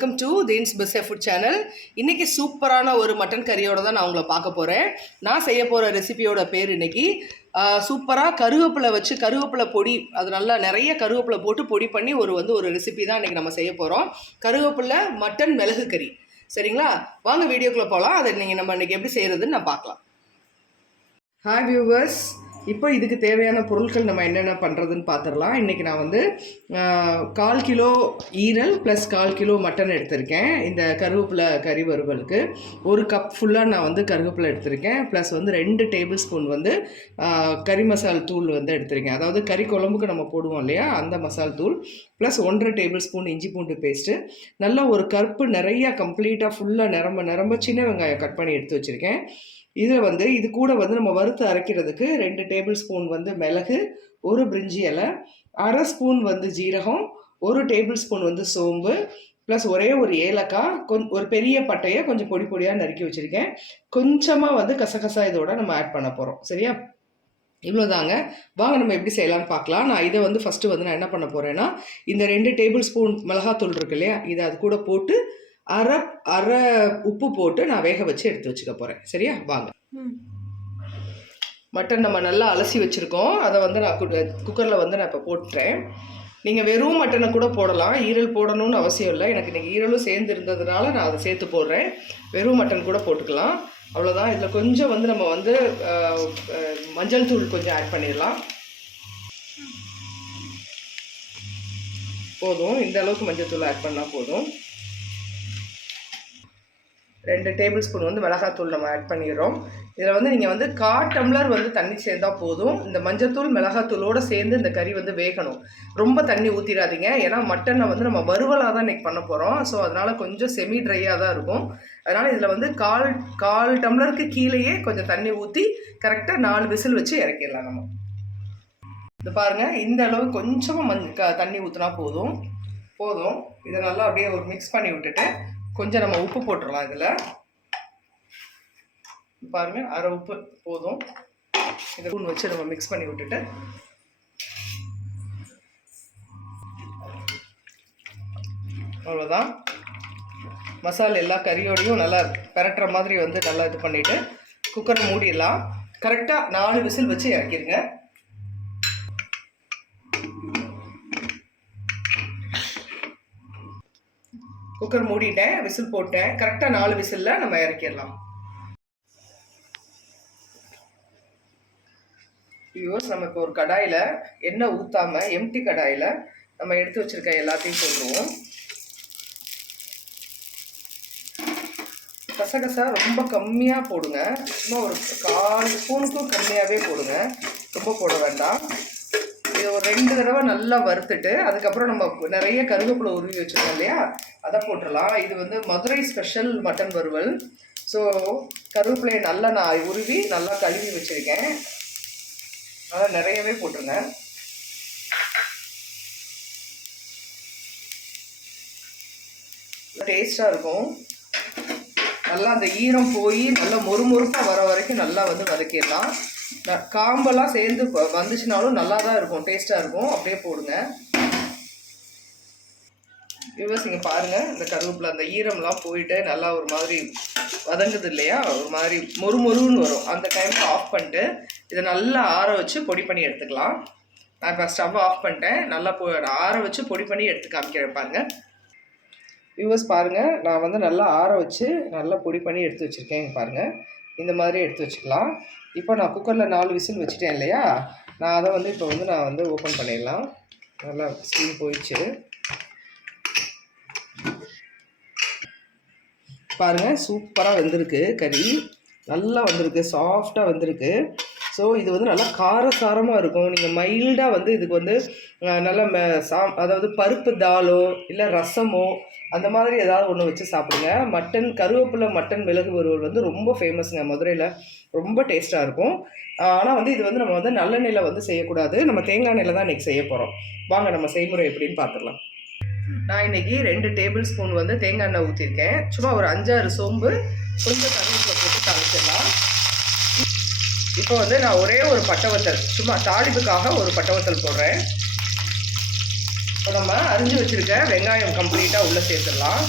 Welcome to தீன்ஸ் best food channel. இன்றைக்கி சூப்பரான ஒரு மட்டன் கறியோடு தான் நான் உங்களை பார்க்க போகிறேன். நான் செய்ய போகிற ரெசிபியோட பேர் இன்றைக்கி சூப்பராக கருவேப்பிலை வச்சு கருவேப்பிலை பொடி, அது நல்லா நிறைய கருவேப்பிலை போட்டு பொடி பண்ணி ஒரு ரெசிபி தான் இன்றைக்கி நம்ம செய்ய போகிறோம். கருவேப்பிலை மட்டன் மிளகு கறி. சரிங்களா, வாங்க வீடியோக்குள்ளே போகலாம். அதை நம்ம இன்றைக்கி எப்படி செய்கிறதுன்னு நான் பார்க்கலாம். ஹாய் வியூவர்ஸ், இப்போ இதுக்கு தேவையான பொருட்கள் நம்ம என்னென்ன பண்ணுறதுன்னு பார்த்துடலாம். இன்றைக்கி நான் 1/4 கிலோ ஈரல் ப்ளஸ் 1/4 கிலோ மட்டன் எடுத்திருக்கேன். இந்த கருவேப்பிலை கறி வறுவலுக்கு 1 கப் ஃபுல்லாக நான் கருவேப்பிலை எடுத்திருக்கேன். ப்ளஸ் 2 டேபிள் ஸ்பூன் கறி மசால் தூள் எடுத்திருக்கேன். அதாவது கறி குழம்புக்கு நம்ம போடுவோம் இல்லையா, அந்த மசால் தூள். ப்ளஸ் 1.5 டேபிள் ஸ்பூன் இஞ்சி பூண்டு பேஸ்ட்டு. நல்லா ஒரு கருப்பு நிறையா கம்ப்ளீட்டாக ஃபுல்லாக நிரம்ப சின்ன வெங்காயம் கட் பண்ணி எடுத்து வச்சுருக்கேன். இதில் இது கூட நம்ம வறுத்து அரைக்கிறதுக்கு 2 டேபிள் ஸ்பூன் மிளகு, 1 பிரிஞ்சி இலை, 1/2 ஸ்பூன் ஜீரகம், 1 டேபிள் ஸ்பூன் சோம்பு, ப்ளஸ் ஒரே ஒரு ஏலக்காய், ஒரு பெரிய பட்டையை கொஞ்சம் பொடி பொடியாக நறுக்கி வச்சுருக்கேன். கொஞ்சமாக கசகசா இதோட நம்ம ஆட் பண்ண போகிறோம். சரியா, இவ்வளோதாங்க. வாங்க நம்ம எப்படி செய்யலாம்னு பார்க்கலாம். நான் இதை ஃபஸ்ட்டு நான் என்ன பண்ண போகிறேன்னா, இந்த 2 டேபிள் ஸ்பூன் மிளகாத்தூள் இருக்கு இல்லையா, இதை அது கூட போட்டு அரை உப்பு போட்டு நான் வேக வச்சு எடுத்து வச்சுக்க போகிறேன். சரியா, வாங்க. மட்டன் நம்ம நல்லா அலசி வச்சுருக்கோம். அதை நான் குக்கரில் நான் இப்போ போட்டுட்டேன். நீங்கள் வெறும் மட்டனை கூட போடலாம், ஈரல் போடணும்னு அவசியம் இல்லை. எனக்கு இன்றைக்கி ஈரலும் சேர்ந்து இருந்ததுனால நான் அதை சேர்த்து போடுறேன். வெறும் மட்டன் கூட போட்டுக்கலாம். அவ்வளோதான். இதில் கொஞ்சம் நம்ம மஞ்சள் தூள் கொஞ்சம் ஆட் பண்ணிடலாம். போதும், இந்த அளவுக்கு மஞ்சள் தூள் ஆட் பண்ணால் போதும். 2 டேபிள் ஸ்பூன் மிளகாத்தூள் நம்ம ஆட் பண்ணிடுறோம். இதில் நீங்கள் 1/4 டம்ளர் தண்ணி சேர்ந்தால் போதும். இந்த மஞ்சத்தூள் மிளகாத்தூளோடு சேர்ந்து இந்த கறி வேகணும். ரொம்ப தண்ணி ஊற்றிடாதீங்க, ஏன்னா மட்டனை நம்ம வறுவலாக தான் இன்றைக்கி பண்ண போகிறோம். ஸோ அதனால் கொஞ்சம் செமி ட்ரையாக தான் இருக்கும். அதனால் இதில் கால் டம்ளருக்கு கீழேயே கொஞ்சம் தண்ணி ஊற்றி கரெக்டாக 4 விசில் வச்சு இறக்கிடலாம். நம்ம இது பாருங்கள், இந்த அளவு கொஞ்சமாக தண்ணி ஊற்றினா போதும். இதை நல்லா அப்படியே ஒரு மிக்ஸ் பண்ணி விட்டுட்டு கொஞ்சம் நம்ம உப்பு போட்டுடலாம். இதில் பாருங்கள், அரை உப்பு போதும். இதை ஸ்பூன் வச்சு நம்ம மிக்ஸ் பண்ணி விட்டுட்டு அவ்வளோதான். மசாலா எல்லா கறியோடையும் நல்லா பரட்டுற மாதிரி நல்லா இது பண்ணிவிட்டு குக்கரை மூடிடலாம். கரெக்டாக 4 விசில் வச்சு இறக்கிடுங்க. குக்கர் மூடிட்டேன், விசில் போட்டேன். கரெக்டாக 4 விசிலில் நம்ம இறக்கிடலாம். நம்ம இப்போ ஒரு கடாயில் எண்ணெய் ஊற்றாமல் எம்டி கடாயில் நம்ம எடுத்து வச்சுருக்க எல்லாத்தையும் போட்டுருவோம். கசகசா ரொம்ப கம்மியாக போடுங்க. சும்மா ஒரு 1/4 ஸ்பூனுக்கும் கம்மியாகவே போடுங்க, ரொம்ப போட வேண்டாம். இதை ஒரு 2 தடவை நல்லா வறுத்துட்டு அதுக்கப்புறம் நம்ம நிறைய கருவேப்பிலை உருவி வச்சுருக்கோம் இல்லையா, அதை போட்டுடலாம். இது மதுரை ஸ்பெஷல் மட்டன் வறுவல். ஸோ கருவேப்பிலையை நல்லா நான் உருவி நல்லா கழுவி வச்சுருக்கேன். நல்லா நிறையவே போட்டுருங்க. டேஸ்ட்டாக இருக்கும். நல்லா அந்த ஈரம் போய் நல்லா மொறுமொறுப்பாக வர வரைக்கும் நல்லா வதக்கிடலாம். காம்பெல்லாம் சேர்ந்து வந்துச்சுனாலும் நல்லா தான் இருக்கும், டேஸ்ட்டாக இருக்கும். அப்படியே போடுங்க. வியூவர்ஸ், இங்கே பாருங்கள், இந்த கருவேப்பிலை அந்த ஈரம்லாம் போயிட்டு நல்லா ஒரு மாதிரி வதங்குது இல்லையா, ஒரு மாதிரி மொறுமொறுன்னு வரும். அந்த டைமில் ஆஃப் பண்ணிட்டு இதை நல்லா ஆற வச்சு பொடி பண்ணி எடுத்துக்கலாம். நான் இப்போ ஸ்டவ் ஆஃப் பண்ணிட்டேன். நல்லா ஆற வச்சு பொடி பண்ணி எடுத்து காமிக்கிறேன் பாருங்கள். வியூவர்ஸ் பாருங்கள், நான் நல்லா ஆற வச்சு நல்லா பொடி பண்ணி எடுத்து வச்சுருக்கேன். பாருங்கள், இந்த மாதிரி எடுத்து வச்சுக்கலாம். இப்போ நான் குக்கரில் 4 விசில் வச்சுட்டேன் இல்லையா, நான் அதை இப்போ நான் ஓப்பன் பண்ணிடலாம். நல்லா ஸ்டீம் போயிடுச்சு. பாருங்கள், சூப்பராக வெந்திருக்கு. கறி நல்லா வந்திருக்கு, சாஃப்டாக வந்திருக்கு. ஸோ இது நல்லா காரசாரமாக இருக்கும். நீங்கள் மைல்டாக இதுக்கு நல்லா அதாவது பருப்பு தாலோ இல்லை ரசமோ அந்த மாதிரி ஏதாவது ஒன்று வச்சு சாப்பிடுங்க. கருவேப்பிலை மட்டன் மிளகு வறுவல் ரொம்ப ஃபேமஸுங்க மதுரையில், ரொம்ப டேஸ்ட்டாக இருக்கும். ஆனால் இது நம்ம நல்லெண்ணெயில் செய்யக்கூடாது, நம்ம தேங்காய் எண்ணெயில் தான் இன்றைக்கி செய்ய போகிறோம். வாங்க நம்ம செய்முறை எப்படின்னு பார்த்துடலாம். நான் இன்றைக்கி 2 டேபிள் ஸ்பூன் தேங்காய் எண்ணெய் ஊற்றிருக்கேன். சும்மா ஒரு 5-6 சோம்பு, கொஞ்சம் கருவேப்பிலை போட்டு தாளிச்சிடலாம். இப்போ நான் ஒரே ஒரு பட்டவத்தல், சும்மா தாளிப்புக்காக ஒரு பட்டவத்தல் போடுறேன். இப்போ நம்ம அரிஞ்சு வச்சுருக்க வெங்காயம் கம்ப்ளீட்டாக உள்ளே சேர்த்துடலாம்.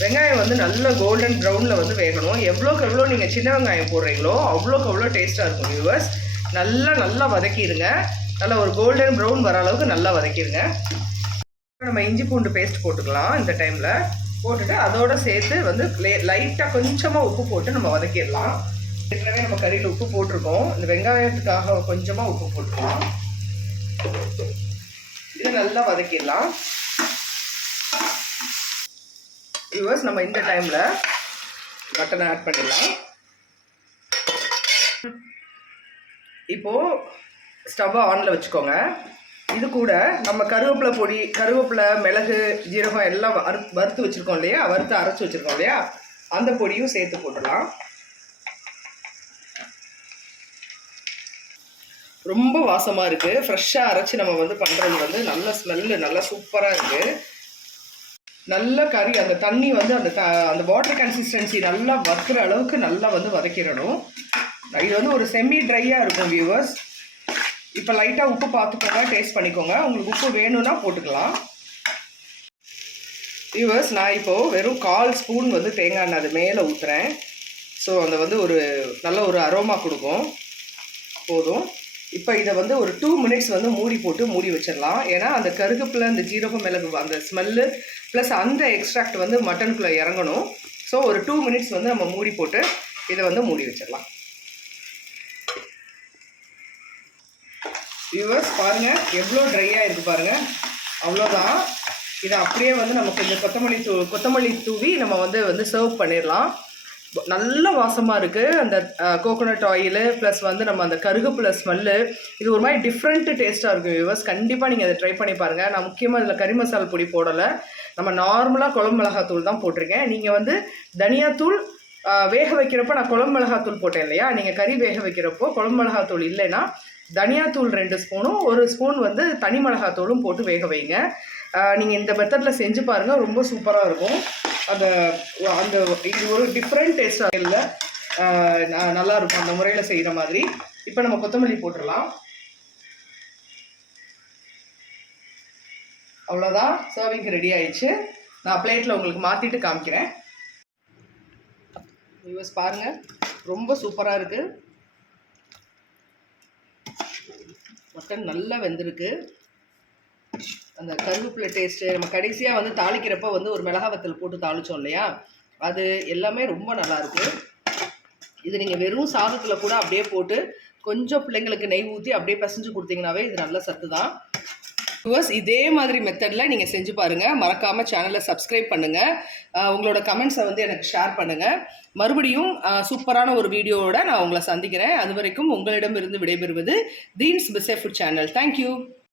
வெங்காயம் வந்து நல்ல கோல்டன் ப்ரௌனில் வந்து வேகணும். எவ்வளோக்கு எவ்வளோ நீங்கள் சின்ன வெங்காயம் போடுறீங்களோ அவ்வளோக்கு அவ்வளோ டேஸ்ட்டாக இருக்கும் வியூவர்ஸ். நல்லா வதக்கிடுங்க. நல்லா ஒரு கோல்டன் ப்ரௌன் வர அளவுக்கு நல்லா வதக்கிடுங்க. நம்ம இஞ்சி பூண்டு பேஸ்ட் போட்டுக்கலாம். இந்த டைமில் போட்டுட்டு அதோட சேர்த்து வந்து லைட்டாக கொஞ்சமாக உப்பு போட்டு நம்ம வதக்கிடலாம். ஏற்கனவே நம்ம கறியில் உப்பு போட்டிருக்கோம். இந்த வெங்காயத்துக்காக கொஞ்சமாக உப்பு போட்டுக்கலாம். இதை நல்லா வதக்கிடலாம் வியூவர்ஸ். நம்ம இந்த டைமில் மட்டனை ஆட் பண்ணிடலாம். இப்போது ஸ்டவ்வை ஆனில் வச்சுக்கோங்க. இது கூட நம்ம கருவேப்பிலை பொடி, கருவேப்பிலை, மிளகு, ஜீரகம் எல்லாம் வறுத்து வச்சுருக்கோம் இல்லையா, வறுத்து அரைச்சி வச்சுருக்கோம் இல்லையா, அந்த பொடியும் சேர்த்து போட்டுடலாம். ரொம்ப வாசமாக இருக்குது. ஃப்ரெஷ்ஷாக அரைச்சி நம்ம வந்து பண்ணுறது வந்து நல்ல ஸ்மெல்லு, நல்லா சூப்பராக இருக்குது. நல்ல கறி அந்த தண்ணி வந்து அந்த வாட்டர் கன்சிஸ்டன்சி நல்லா வறுக்கிற அளவுக்கு நல்லா வந்து வதக்கிடணும். இது வந்து ஒரு செமி ட்ரையாக இருக்கும் வியூவர்ஸ். இப்போ லைட்டாக உப்பு பார்த்துக்கோங்க, டேஸ்ட் பண்ணிக்கோங்க. உங்களுக்கு உப்பு வேணும்னா போட்டுக்கலாம் வியூவர்ஸ். நான் இப்போது வெறும் 1/4 ஸ்பூன் வந்து தேங்காய் எண்ணெய் அது மேலே ஊற்றுறேன். ஸோ அந்த வந்து ஒரு நல்ல ஒரு அரோமா கொடுக்கும். போதும். இப்போ இதை வந்து ஒரு 2 மினிட்ஸ் வந்து மூடி போட்டு மூடி வச்சிடலாம். ஏன்னா அந்த கருகப்பில் அந்த ஜீரகம் மிளகு அந்த ஸ்மெல்லு ப்ளஸ் அந்த எக்ஸ்ட்ராக்ட் வந்து மட்டனுக்குள்ளே இறங்கணும். ஸோ ஒரு 2 மினிட்ஸ் வந்து நம்ம மூடி போட்டு இதை வந்து மூடி வச்சிடலாம். வியூவர்ஸ் பாருங்கள் எவ்வளோ ட்ரையாக இருக்குது பாருங்கள். அவ்வளோதான். இதை அப்படியே வந்து நம்ம கொஞ்சம் கொத்தமல்லி தூவி நம்ம வந்து சர்வ் பண்ணிடலாம். நல்ல வாசமாக இருக்குது. அந்த கோகோனட் ஆயிலு ப்ளஸ் வந்து நம்ம அந்த கருகப்பிலை ஸ்மெல்லு, இது ஒரு மாதிரி டிஃப்ரெண்ட் டேஸ்ட்டாக இருக்கும் வியூவர்ஸ். கண்டிப்பாக நீங்கள் அதை ட்ரை பண்ணி பாருங்கள். நான் முக்கியமாக இதில் கறி மசாலா பொடி போடலை. நம்ம நார்மலாக குழம்பு மிளகாத்தூள் தான் போட்டிருக்கேன். நீங்கள் வந்து தனியாத்தூள் வேக வைக்கிறப்போ நான் குழம்பு மிளகாத்தூள் போட்டேன் இல்லையா, நீங்கள் கறி வேக வைக்கிறப்போ குழம்பு மிளகாத்தூள் இல்லைன்னா தனியாத்தூள் 2 ஸ்பூனும் 1 ஸ்பூன் வந்து தனி மிளகாத்தூளும் போட்டு வேக வைங்க. நீங்கள் இந்த மெத்தடில் செஞ்சு பாருங்கள், ரொம்ப சூப்பராக இருக்கும். அந்த இது ஒரு டிஃப்ரெண்ட் டேஸ்ட்டாக இல்லை, நல்லாயிருக்கும் அந்த முறையில் செய்கிற மாதிரி. இப்போ நம்ம கொத்தமல்லி போட்டுடலாம். அவ்வளோதான், சர்விங்க்கு ரெடி ஆயிடுச்சு. நான் பிளேட்டில் உங்களுக்கு மாற்றிட்டு காமிக்கிறேன். வியூவர்ஸ் பாருங்கள், ரொம்ப சூப்பராக இருக்குது. மட்டன் நல்லா வெந்திருக்கு. அந்த கருவேப்பிலை டேஸ்ட்டு, நம்ம கடைசியாக வந்து தாளிக்கிறப்ப வந்து ஒரு மிளகா வத்தல் போட்டு தாளித்தோம் இல்லையா, அது எல்லாமே ரொம்ப நல்லாயிருக்கு. இது நீங்கள் வெறும் சாதத்தில் கூட அப்படியே போட்டு கொஞ்சம் பிள்ளைங்களுக்கு நெய் ஊற்றி அப்படியே பிசைஞ்சு கொடுத்தீங்கன்னாவே இது நல்ல சத்து தான். வியூவர்ஸ் இதே மாதிரி மெத்தடில் நீங்கள் செஞ்சு பாருங்கள். மறக்காமல் சேனலை சப்ஸ்கிரைப் பண்ணுங்கள். உங்களோட கமெண்ட்ஸை வந்து எனக்கு ஷேர் பண்ணுங்கள். மறுபடியும் சூப்பரான ஒரு வீடியோவோட நான் உங்களை சந்திக்கிறேன். அது வரைக்கும் உங்களிடமிருந்து விடைபெறுவது தீன்ஸ் பிசே ஃபுட் சேனல். தேங்க்யூ.